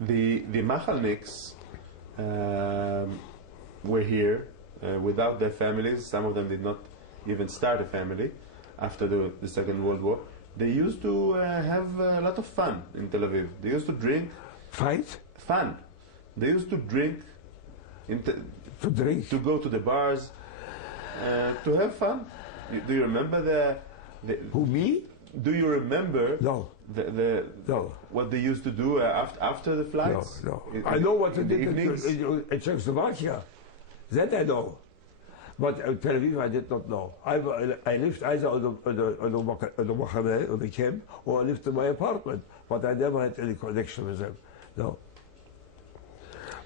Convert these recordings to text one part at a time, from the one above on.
The Machalniks were here without their families. Some of them did not even start a family after the Second World War. They used to have a lot of fun in Tel Aviv. They used to drink. Fight? Fun. They used to drink. To drink? To go to the bars, to have fun. Do you remember the Who, me? Do you remember? No. No. What they used to do after the flights? No, no. I know what they did in Czechoslovakia. That I know. But Tel Aviv, I did not know. I lived either on the Machaneh, on the camp, or I lived in my apartment. But I never had any connection with them. No.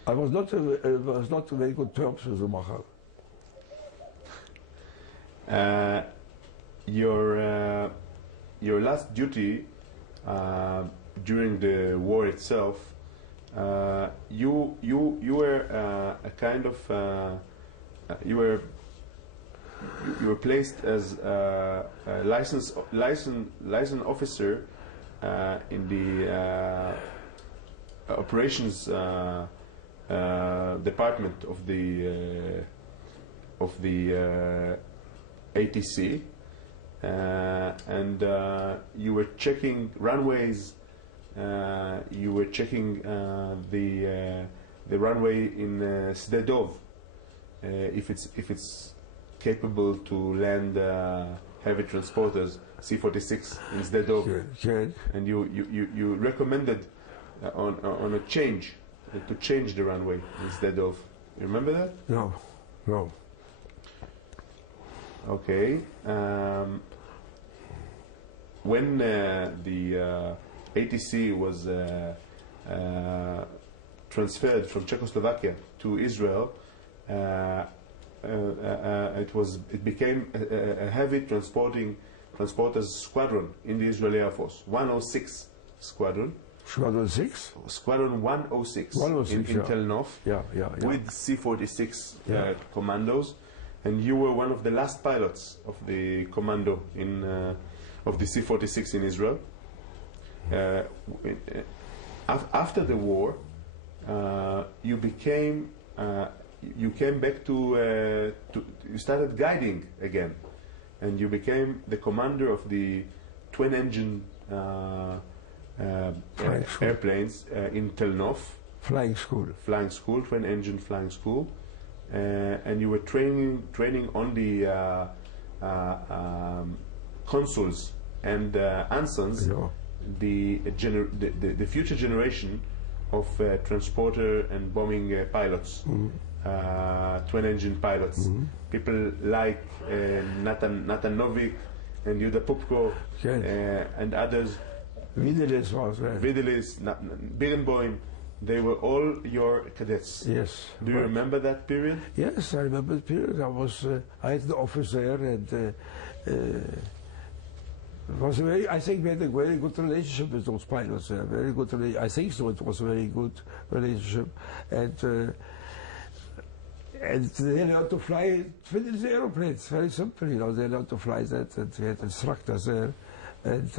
I was not on very good terms with the Machaneh. Your last duty during the war itself, you were a kind of you were placed as a licensed officer in the operations department of the ATC, and you were checking runways. You were checking the runway in Sde Dov, if it's capable to land heavy transporters, C-46 in Sde Dov. Sure. And you recommended on a change to change the runway in Sde Dov. You remember that? No, no. Okay. When the ATC was transferred from Czechoslovakia to Israel, it became a heavy transporters squadron in the Israeli Air Force, 106 squadron. Squadron 6? Squadron 106, 106 in Tel Nov, with C-46 commandos, and you were one of the last pilots of the commando of the C-46 in Israel. After the war, you came back to you started guiding again, and you became the commander of the twin-engine airplanes in Tel Nov. Flying school, twin-engine flying school, and you were training on the consuls and ensigns, the future generation of transporter and bombing pilots, twin-engine pilots, people like Natan Novik and Yuda Pupko, and others. Videlis was there. Videlis, Birenboim, they were all your cadets. Yes. Do you remember that period? Yes, I remember the period. I had the office there, and it was I think we had a very good relationship with those pilots there. Very good. I think so. It was a very good relationship, and they learned to fly twin aeroplanes. Very simple, you know. They learned to fly that, and we had instructors there, and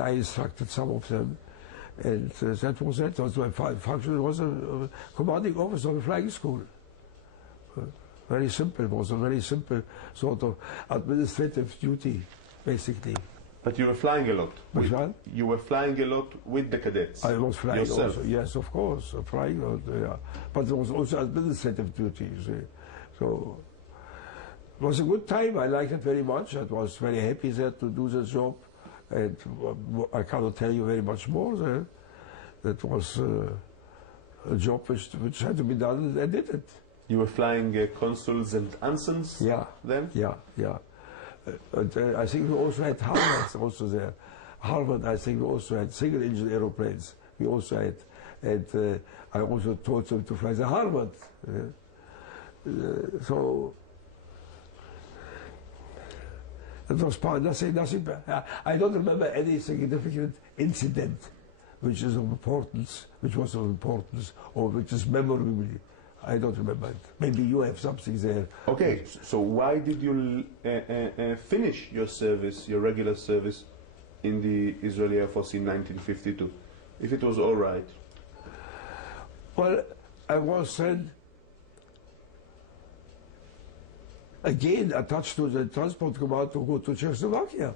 I instructed some of them, and that was it. That was my function. It was a commanding officer of a flying school. Very simple. It was a very simple sort of administrative duty, basically. But you were flying a lot. You were flying a lot with the cadets. I was flying yourself. Also. Yes, of course, flying a lot. Yeah. But there was also administrative duty. You see. So it was a good time. I liked it very much. I was very happy there to do the job. And I cannot tell you very much more there. That was a job which had to be done, and I did it. You were flying consuls and ensigns then? Yeah. I think we also had Harvard also there. Harvard, I think we also had single-engine aeroplanes. We also had, and I also taught them to fly the Harvard. So it was nothing. I don't remember any significant incident which was of importance, or which is memorable. I don't remember it. Maybe you have something there. Okay, so why did you finish your service, your regular service, in the Israeli Air Force in 1952? If it was all right, Well, I was then again attached to the transport command to go to Czechoslovakia,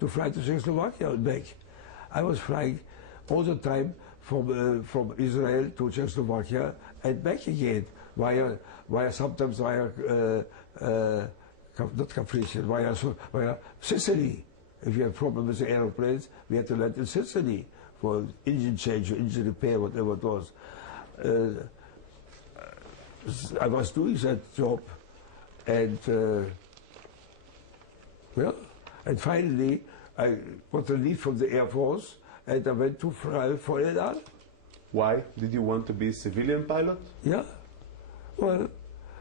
to fly to Czechoslovakia and back. I was flying all the time from Israel to Czechoslovakia and back again, sometimes via not Caprizia, via Sicily. If you have problem with the aeroplanes, we had to land in Sicily for engine change or engine repair, whatever it was. I was doing that job, and and finally I got a leave from the Air Force, and I went to fly for El Al. Why? Did you want to be a civilian pilot? Yeah. Well,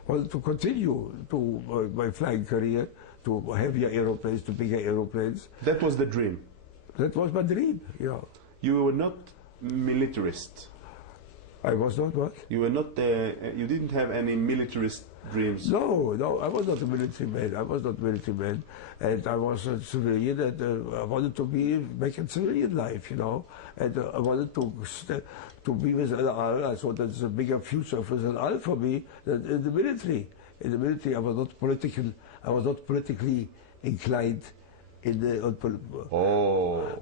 to continue to my flying career, to heavier aeroplanes, to bigger aeroplanes. That was the dream. That was my dream, yeah. You were not militarist. I was not what? You were not. You didn't have any militarist dreams. No, I was not a military man. I was not a military man, and I was a civilian, and I wanted to be making civilian life, you know, and I wanted to be with El Al. I thought that's a bigger future for El Al for me than in the military. In the military, I was not political. I was not politically inclined. I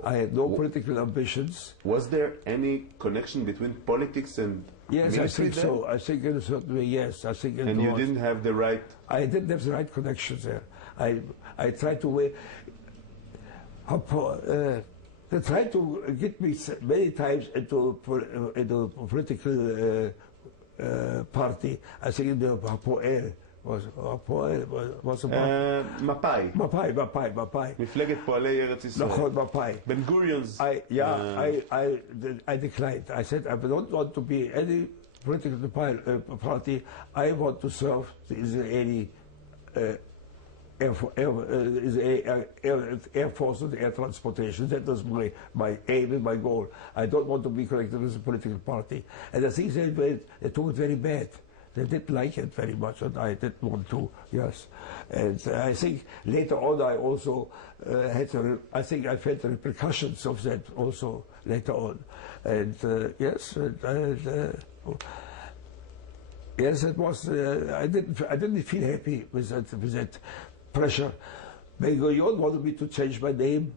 had no political ambitions. Was there any connection between politics and yes, military? I think then? so. I think in a certain way, yes. I think it and was. you didn't have the right. I didn't have the right connections there. I tried to weigh. They tried to get me many times into a political party. I think in the Breier. was about... מפא"י. מפלגת פועלי ארץ ישראל. נכון, מפא"י. Ben Gurion's... I declined. I said, I don't want to be any political party. I want to serve the Israeli Air Force and air transportation. That was my aim and my goal. I don't want to be connected with a political party. And I think they took it very bad. They didn't like it very much, and I didn't want to, yes. And I think later on I also I think I felt the repercussions of that also later on. And yes, yes, it was, I didn't feel happy with that pressure. Ben Gurion wanted me to change my name.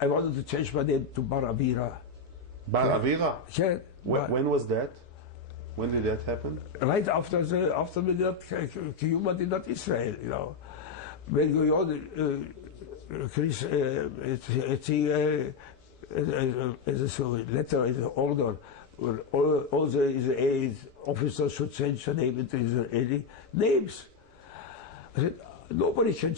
I wanted to change my name to Bar Avira. Bar Avira? Yeah. When was that? When did that happen? Right after Medinat Kiyuma Medinat Israel, you know. Ben Gurion, as a letter, as an order, all the Israeli officers should change their name into Israeli names. I said, nobody can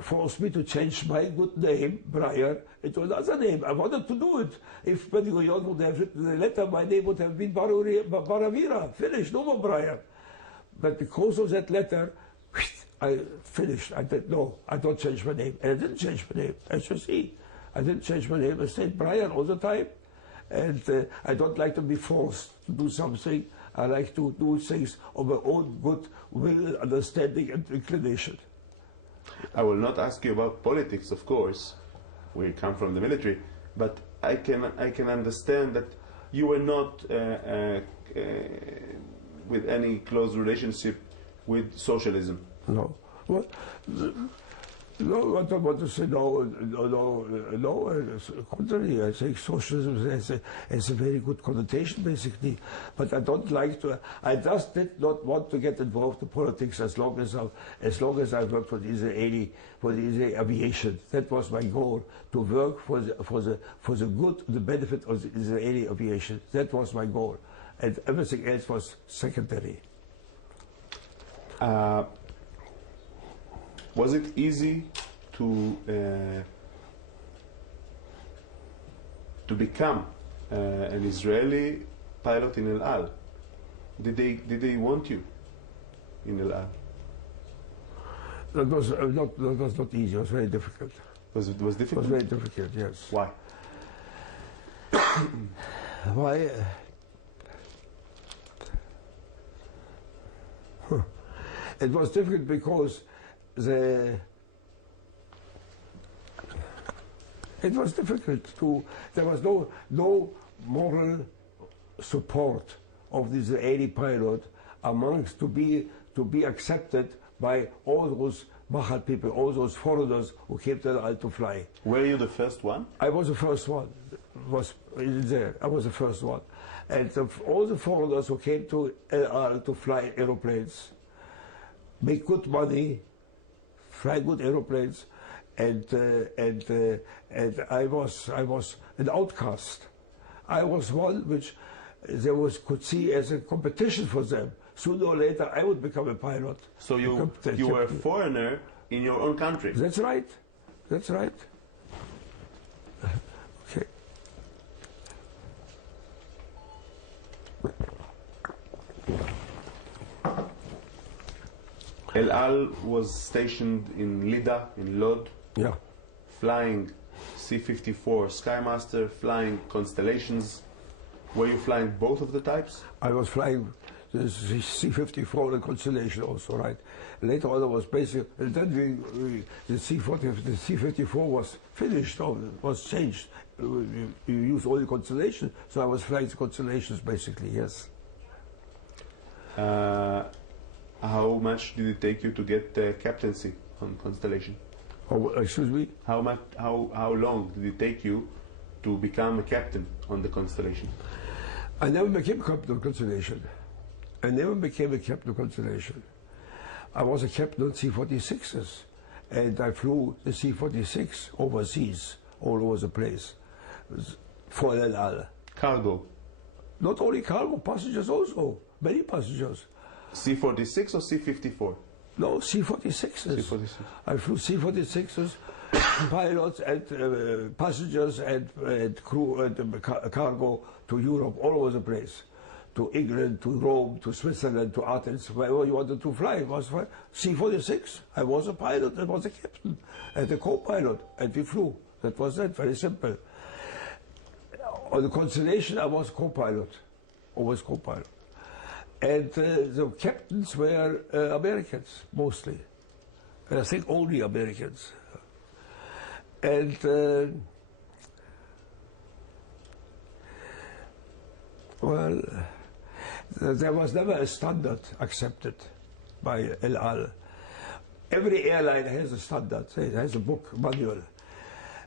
force me to change my good name, Breier, into another name. I wanted to do it. If Ben Gurion would have written the letter, my name would have been Bar Avira. Finished, no more Breier. But because of that letter, I finished. I said, no, I don't change my name. And I didn't change my name, as you see. I didn't change my name. I stayed Breier all the time. And I don't like to be forced to do something. I like to do things of my own good will, understanding, and inclination. I will not ask you about politics, of course. We come from the military, but I can understand that you were not with any close relationship with socialism. No. Well, no, I don't want to say no. Contrary, I think socialism has a very good connotation, basically. But I don't like to. I just did not want to get involved in politics as long as I worked for the Israeli aviation. That was my goal, to work for the good, the benefit of the Israeli aviation. That was my goal, and everything else was secondary. Was it easy to become an Israeli pilot in El Al? Did they want you in El Al? That was not easy. It was very difficult. Was difficult? It was very difficult. Yes. Why? Why? It was difficult because it was difficult there was no moral support of the Israeli pilot amongst to be accepted by all those Mahal people, all those foreigners who came to El Al to fly. Were you the first one? I was the first one. Was there? I was the first one, and all the foreigners who came to El Al to fly aeroplanes, make good money, fly good aeroplanes, and I was an outcast. I was one which could see as a competition for them. Sooner or later, I would become a pilot. So you were a foreigner in your own country. That's right. That's right. Okay. El Al was stationed in Lida, in Lod, Yeah. flying C-54 Skymaster, flying Constellations. Were you flying both of the types? I was flying the C-54 and Constellation also, right? Later on, I was basically, and then the C-54 was finished, or was changed. You use all the Constellation, so I was flying the Constellations basically, yes. How much did it take you to get captaincy on Constellation? Oh, excuse me? How long did it take you to become a captain on the Constellation? I never became captain of Constellation. I never became a captain of Constellation. I was a captain on C-46s, and I flew the C-46 overseas, all over the place, for El Al. Cargo? Not only cargo, passengers also, many passengers. C-46 or C-54? No, C-46s. C-46. I flew C-46s, pilots and passengers and crew and cargo to Europe, all over the place. To England, to Rome, to Switzerland, to Athens, wherever you wanted to fly. It was C-46. I was a pilot, I was a captain, and a co-pilot, and we flew. That was it, very simple. On the Constellation, I was co-pilot, always co-pilot. And the captains were Americans, mostly. And I think only Americans. And well, there was never a standard accepted by El Al. Every airline has a standard, it has a book, manual.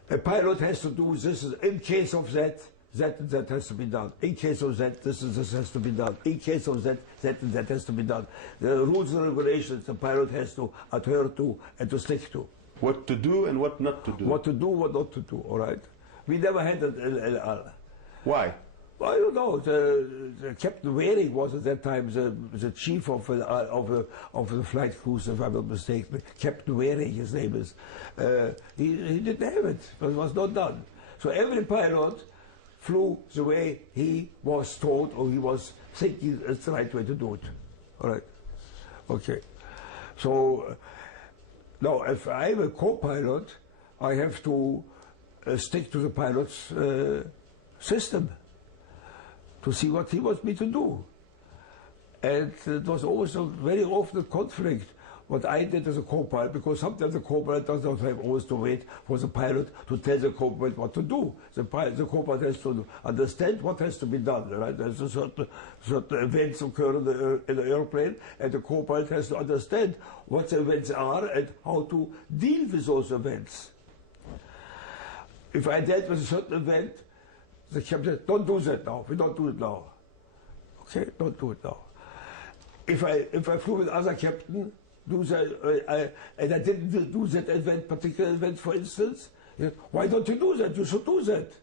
A pilot has to do this, in case of that, that and that has to be done. In case of that, this has to be done. In case of that, that and that has to be done. The rules and regulations the pilot has to adhere to and to stick to. What to do and what not to do. What to do, what not to do, all right? We never had an El Al. Why? Well, I don't know. The Captain Waring was at that time the chief of the flight crews, if I'm not mistaken. Captain Waring, his name is. He didn't have it, but it was not done. So every pilot flew the way he was told, or he was thinking it's the right way to do it. All right. Okay. So now, if I'm a co-pilot, I have to stick to the pilot's system to see what he wants me to do. And it was always a very often conflict what I did as a co-pilot, because sometimes the co-pilot does not have always to wait for the pilot to tell the co-pilot what to do. The co-pilot has to understand what has to be done, right? There's a certain events occur in the airplane, and the co-pilot has to understand what the events are and how to deal with those events. If I dealt with a certain event, the captain said, don't do that now, we don't do it now. Okay, don't do it now. If I flew with other captain, do that, and I didn't do that particular event, for instance, why don't you do that? You should do that.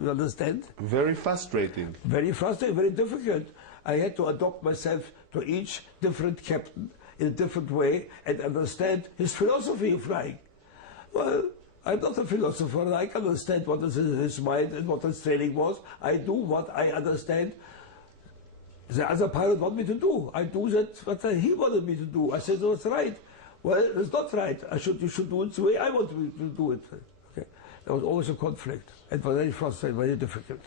You understand? Very frustrating. Very frustrating, very difficult. I had to adapt myself to each different captain in a different way and understand his philosophy of flying. Well, I'm not a philosopher, and I can understand what is in his mind and what his training was. I do what I understand the other pilot wanted me to do. I do that what he wanted me to do. I said, no, it's right. Well, it's not right. You should do it the way I want to do it. Okay. There was always a conflict. It was very frustrating, very difficult.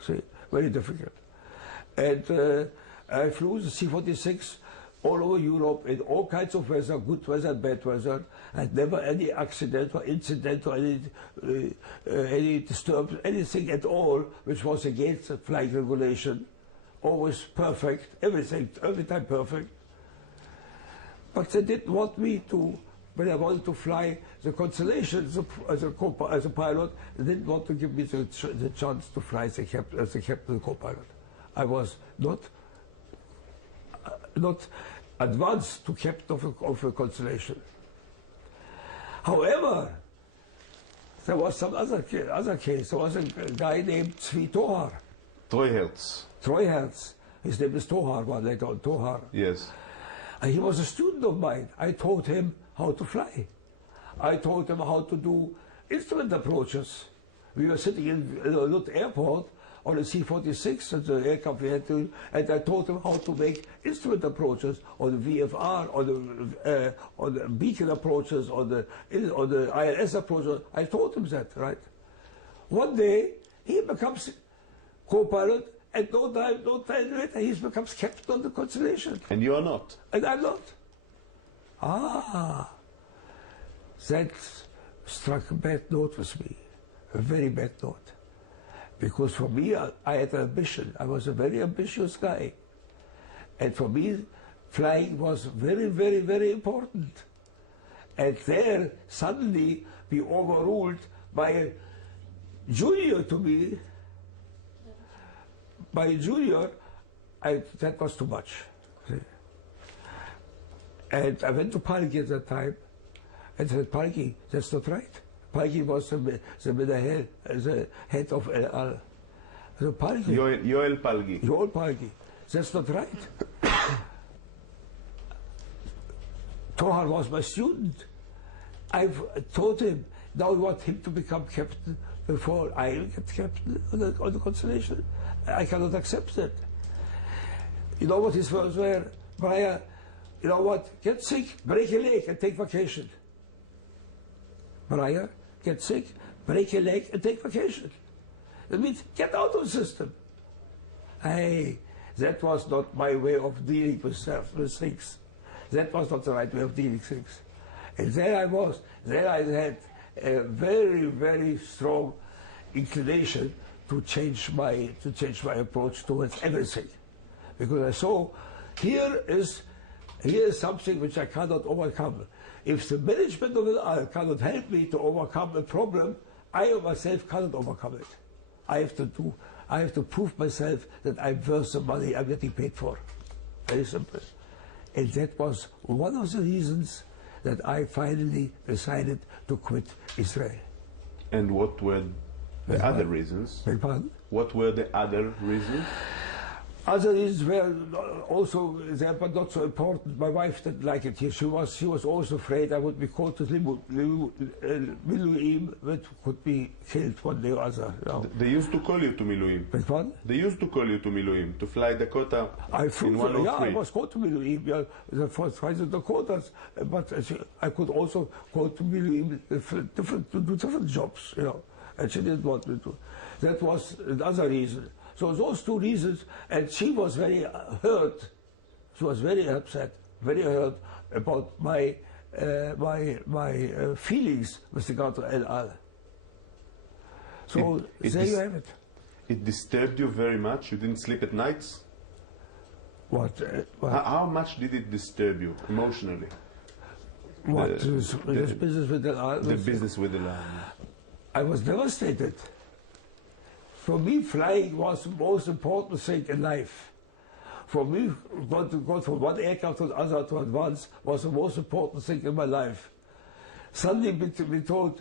See, very difficult. And I flew the C-46 all over Europe in all kinds of weather, good weather and bad weather, and never any accident or incident or any disturbance, anything at all which was against the flight regulation. always perfect, everything, every time perfect. But they didn't want me to, when I wanted to fly the Constellation as a pilot, they didn't want to give me the chance to fly as the captain and co-pilot. I was not advanced to captain of a Constellation. However, there was some other case. There was a guy named Zvi Tohar. Treuherz. His name is Tohar, but later on Tohar. Yes. And he was a student of mine. I taught him how to fly. I taught him how to do instrument approaches. We were sitting in a little airport on a C-46, and the aircraft we had to, and I taught him how to make instrument approaches on the VFR, on the beacon approaches, on the ILS approaches. I taught him that, right? One day he becomes co-pilot, and no time later he becomes captain of the Constellation. And you are not. And I'm not. Ah, that struck a bad note with me, a very bad note. Because for me, I had an ambition. I was a very ambitious guy. And for me, flying was very, very, very important. And there, suddenly, be overruled by a junior to me. By a junior, that was too much. And I went to Palki at that time and said, Palki, that's not right. Palki was the head of El Al. So Palki, Yoel Palgi. Yoel Palki, that's not right. Tohar was my student. I've taught him. Now I want him to become captain before I get captain on the Constellation. I cannot accept that. You know what his words were? Breier, you know what? Get sick, break a leg, and take vacation. Breier, get sick, break a leg, and take vacation. That means get out of the system. Hey, that was not my way of dealing with things. That was not the right way of dealing with things. And there I was. There I had a very, very strong inclination to change my approach towards everything, because I saw here is something which I cannot overcome. If the management of it cannot help me to overcome a problem, I myself cannot overcome it. I have to prove myself that I'm worth the money I'm getting paid for. Very simple. And that was one of the reasons that I finally decided to quit Israel. And what were the other reasons? What were the other reasons? Other reasons were also there, but not so important. My wife didn't like it here. She was also afraid I would be called to Miluim, which could be killed one day or other. You know. They used to call you to Miluim. They used to call you to Miluim, to fly Dakota in 103. Yeah, I was called to Miluim, the first flight of Dakotas, but I could also go to Miluim to do different jobs, you know, and she didn't want me to. That was another reason. So those two reasons, and she was very hurt. She was very upset, very hurt about my feelings with regard to El Al. So there you have it. It disturbed you very much. You didn't sleep at nights. What? How much did it disturb you emotionally? What? This business with El Al? The business with El Al. I was devastated. For me, flying was the most important thing in life. For me, to go from one aircraft to the other to advance was the most important thing in my life. Suddenly be told,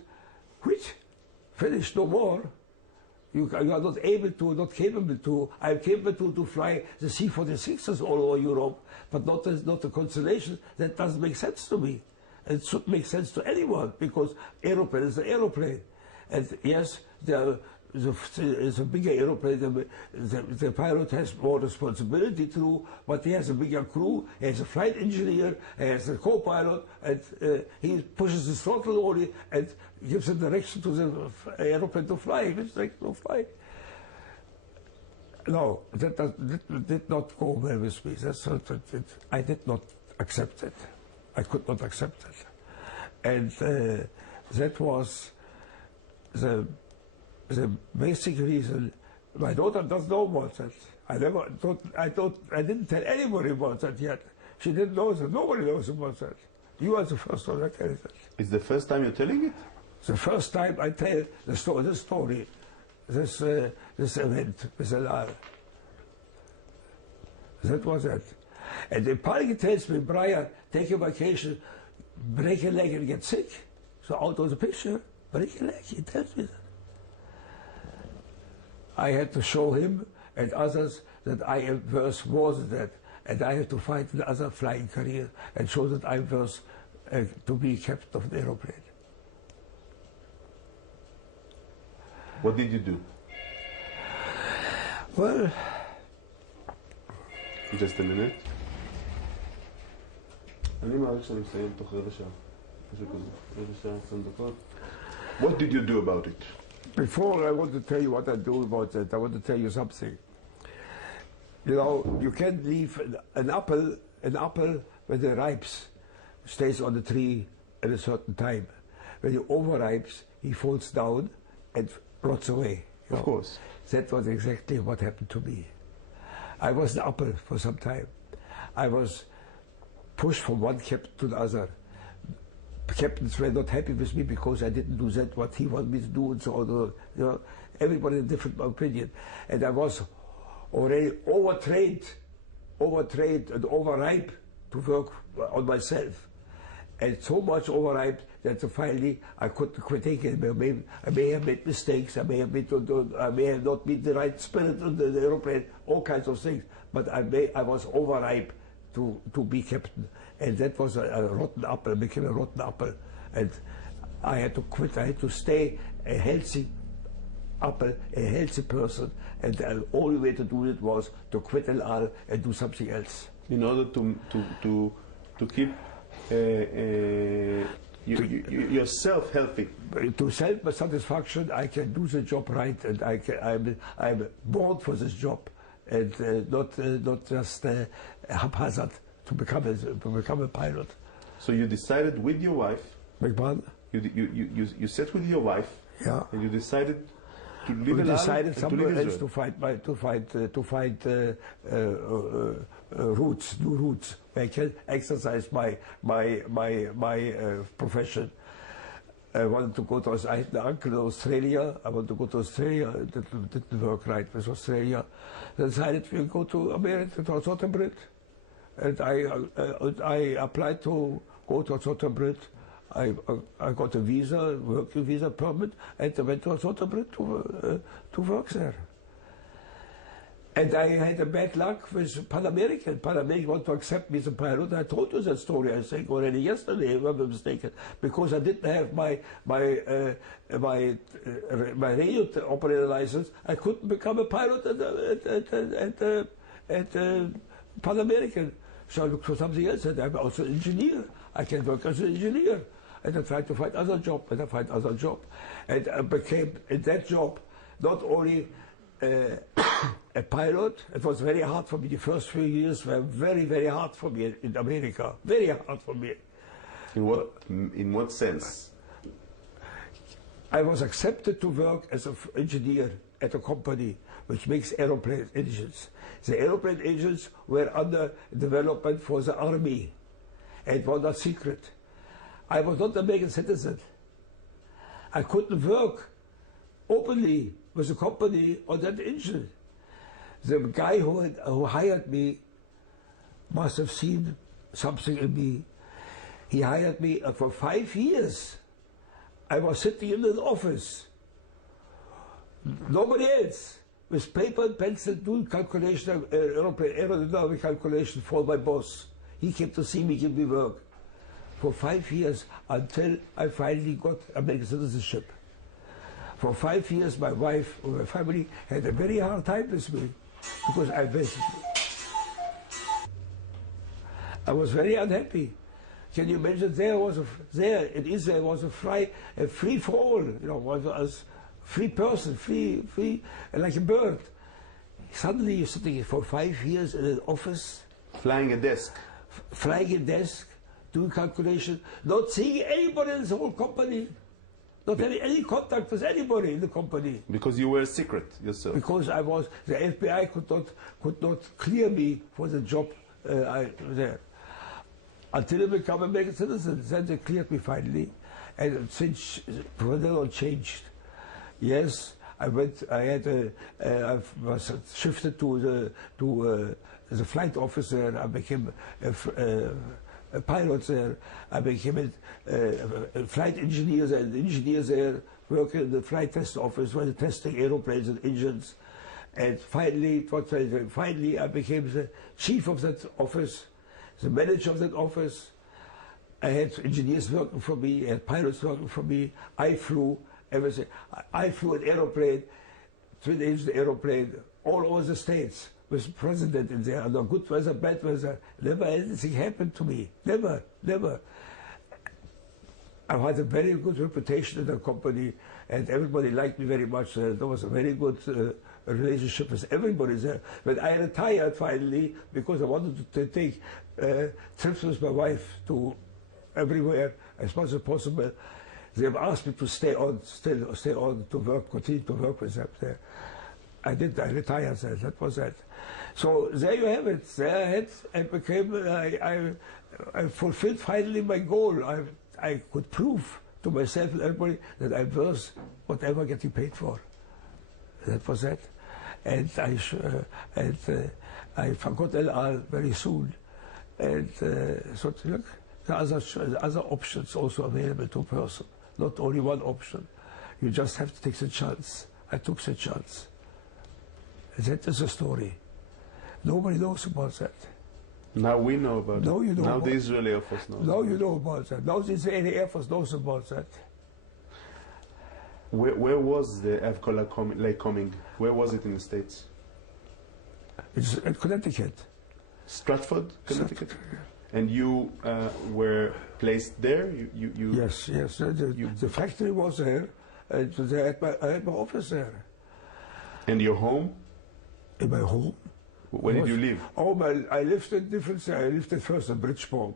quit, finish, no more. You are not able to, not capable to. I'm capable to fly the C-46s all over Europe, but not the Constellation. That doesn't make sense to me. It should make sense to anyone, because aeroplane is an aeroplane. And yes, it's a bigger aeroplane. The pilot has more responsibility to, but he has a bigger crew. He has a flight engineer, he has a co-pilot, and he pushes the throttle only and gives a direction to the aeroplane to fly. Which direction to fly? No, that did not go well with me. I did not accept it. I could not accept it, and that was the basic reason. My daughter doesn't know about that. I didn't tell anybody about that yet. She didn't know that. Nobody knows about that. You are the first one that tells it. It's the first time you're telling it? The first time I tell this story, this event with Elal. That was it. And the Palgi tells me, Breier, take a vacation, break a leg and get sick. So out of the picture, break a leg, he tells me that. I had to show him and others that I am worth more than that. And I had to find another flying career and show that I'm worth to be captain of the aeroplane. What did you do? Well, just a minute. אני מעריך שאני מסיים תוך רבע שעה. משהו כזה. רבע שעה, 20 דקות. What did you do about it? Before I want to tell you what I do about that, I want to tell you something. You know, you can't leave an apple when it ripes, stays on the tree at a certain time. When it overripes, he falls down and rots away. Of course. That was exactly what happened to me. I was an apple for some time. I was pushed from one captain to the other. Captains were not happy with me because I didn't do that what he wanted me to do, and so on. You know, everybody had a different opinion, and I was already overtrained and overripe to work on myself, and so much overripe that finally I couldn't quit taking it. I may have made mistakes. I may have not been the right spirit on the aeroplane. All kinds of things, but I was overripe to be captain, and that was a rotten apple. Became a rotten apple, and I had to quit. I had to stay a healthy apple, a healthy person, and the only way to do it was to quit Elal and do something else. In order to keep yourself healthy. To self-satisfaction, I can do the job right, and I'm born for this job, and not just haphazard to become a pilot. So you decided with your wife. McMahon? You sat with your wife. Yeah. And you decided to leave We Elal decided and somewhere to leave else Israel. to find routes, new routes, where I can exercise my profession. I wanted to go to. I had an uncle in Australia. I wanted to go to Australia. It didn't work right with Australia. I decided we go to America, to Zoetermeer. And I applied to go to Zoetermeer. I got a visa, working visa permit, and I went to Zoetermeer to work there. And I had a bad luck with Pan American. Pan American wanted to accept me as a pilot. I told you that story, I think, already yesterday, if I'm not mistaken, because I didn't have my radio operator license. I couldn't become a pilot at Pan American. So I looked for something else, and I'm also an engineer. I can work as an engineer. And I tried to find other job, and I find other job. And I became, in that job, not only a pilot. It was very hard for me. The first few years were very, very hard for me in America. Very hard for me. In what sense? I was accepted to work as an engineer at a company which makes aeroplane engines. The aeroplane engines were under development for the army, and it was not secret. I was not an American citizen. I couldn't work openly with the company on that engine. The guy who hired me must have seen something in me. He hired me for 5 years. I was sitting in an office. Nobody else. With paper and pencil doing calculation, aerodynamic calculation for my boss. He came to see me, give me work. For 5 years, until I finally got American citizenship. For 5 years, my wife or my family had a very hard time with me because I was very unhappy. Can you imagine? There in Israel was a free for all. You know, was a free person, free, like a bird. Suddenly, you're sitting for 5 years in an office, flying a desk, doing calculation, not seeing anybody in the whole company. not having any contact with anybody in the company. Because you were secret yourself. Because I was, the FBI could not clear me for the job there. Until I became an American citizen, then they cleared me finally, and since Provisional changed. Yes, I was shifted to the flight officer. I became a pilot there. I became a flight engineer there, working in the flight test office where they're testing aeroplanes and engines. And finally, I became the chief of that office, the manager of that office. I had engineers working for me, I had pilots working for me. I flew everything. I flew an aeroplane, twin-engine aeroplane, all over the states with the president in there, under good weather, bad weather. Never anything happened to me. Never, never. I had a very good reputation in the company, and everybody liked me very much. There was a very good relationship with everybody there. When I retired finally, because I wanted to take trips with my wife to everywhere as much as possible, they have asked me to stay on to work, continue to work with them there. I did. I retired there. That was it. So there you have it. There I became. I fulfilled finally my goal. I could prove to myself and everybody that I was whatever getting paid for. That was it. And I forgot it all very soon. And so look, there are other options also available to a person. Not only one option. You just have to take the chance. I took the chance. That is the story. Nobody knows about that. Now we know about now it. You know now about the Israeli Air Force knows. Now you know about that. Now the Israeli Air Force knows about that. Where was the Avkola Lake coming? Where was it in the States? It's in Connecticut. Stratford, Connecticut? And you were placed there? Yes, yes. The factory was there. And I had my office there. And your home? In my home. Where did you live? Oh, I lived in different. I lived at first in Bridgeport,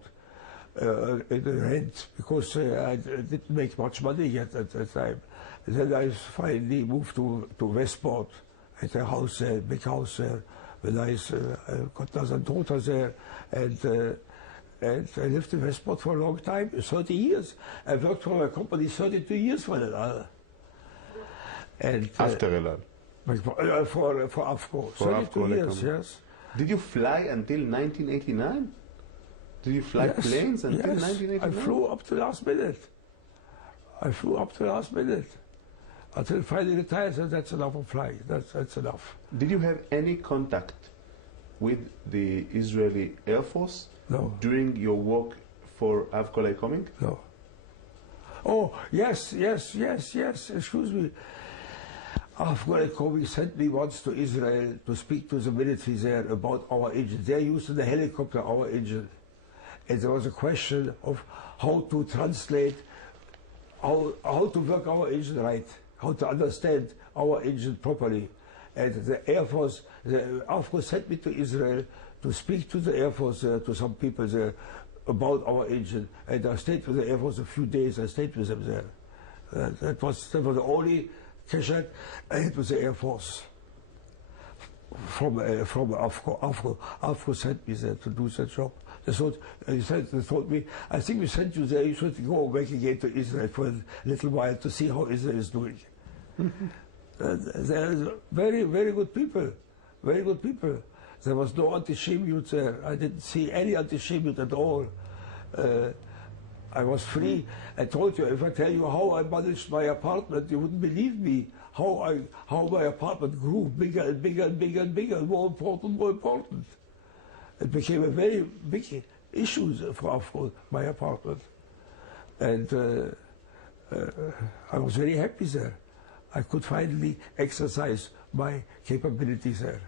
in the rent, because I didn't make much money yet at that time. And then I finally moved to Westport. I had a house there, big house there. With nice, got another daughter there, and I lived in Westport for a long time, 30 years. I worked for a company 32 years for El Al. And after El Al? For AFCO, 32 years, yes. Did you fly until 1989? Did you fly planes until 1989? I flew up to the last minute. Until finally retired, so that's enough of flying. That's enough. Did you have any contact with the Israeli Air Force? No. During your work for Avkola Coming? No. Oh, yes. Excuse me. Avkola Coming sent me once to Israel to speak to the military there about our engine. They're using the helicopter, our engine. And there was a question of how to translate, how to work our engine right, how to understand our engine properly. And the Air Force, the Air Force sent me to Israel to speak to the Air Force, to some people there about our engine. And I stayed with the Air Force a few days. I stayed with them there. That was the only cachet I had with the Air Force. From AFCO. AFCO sent me there to do that job. They told me, I think we sent you there, you should go back again to Israel for a little while to see how Israel is doing. They're very, very good people. Very good people. There was no anti-Semites there. I didn't see any anti-Semites at all. I was free. I told you, if I tell you how I managed my apartment, you wouldn't believe me. How my apartment grew bigger and bigger and bigger and bigger, more important. It became a very big issue for my apartment. And I was very happy there. I could finally exercise my capabilities there.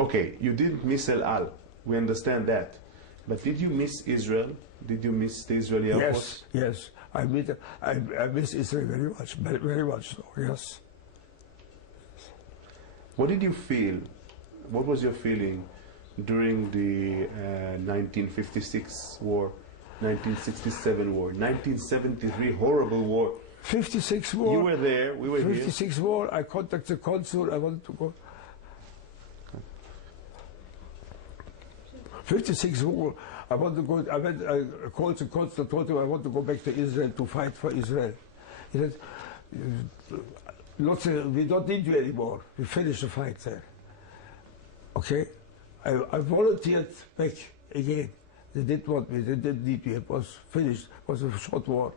Okay, you didn't miss El Al. We understand that. But did you miss Israel? Did you miss the Israeli Air Force? Yes. I miss Israel very much so, yes. What did you feel? What was your feeling during the 1956 war 1967 war, 1973 horrible war. 56 war. You were there, we were 56 war, I contacted the consul, I wanted to go. 56 war, I want to go, I called the consul, told him I want to go back to Israel to fight for Israel. He said, we don't need you anymore, we finished the fight there. Okay, I volunteered back again. They didn't want me, they didn't need me, it was finished, it was a short war.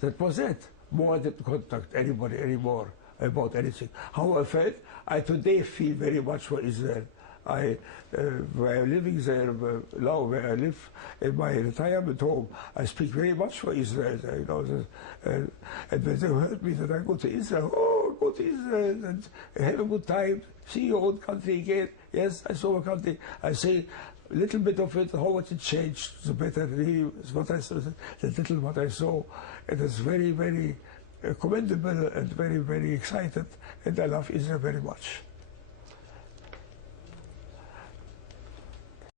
That was it. More I didn't contact anybody anymore about anything. How I felt, I today feel very much for Israel. Where I'm living there now, where I live in my retirement home, I speak very much for Israel. You know, and when they heard me that I go to Israel, oh, go to Israel and have a good time, see your own country again. Yes, I saw my country. I say a little bit of it, how much it changed, the better. Is what I saw, the little what I saw. It is very, very commendable and very, very excited, and I love Israel very much.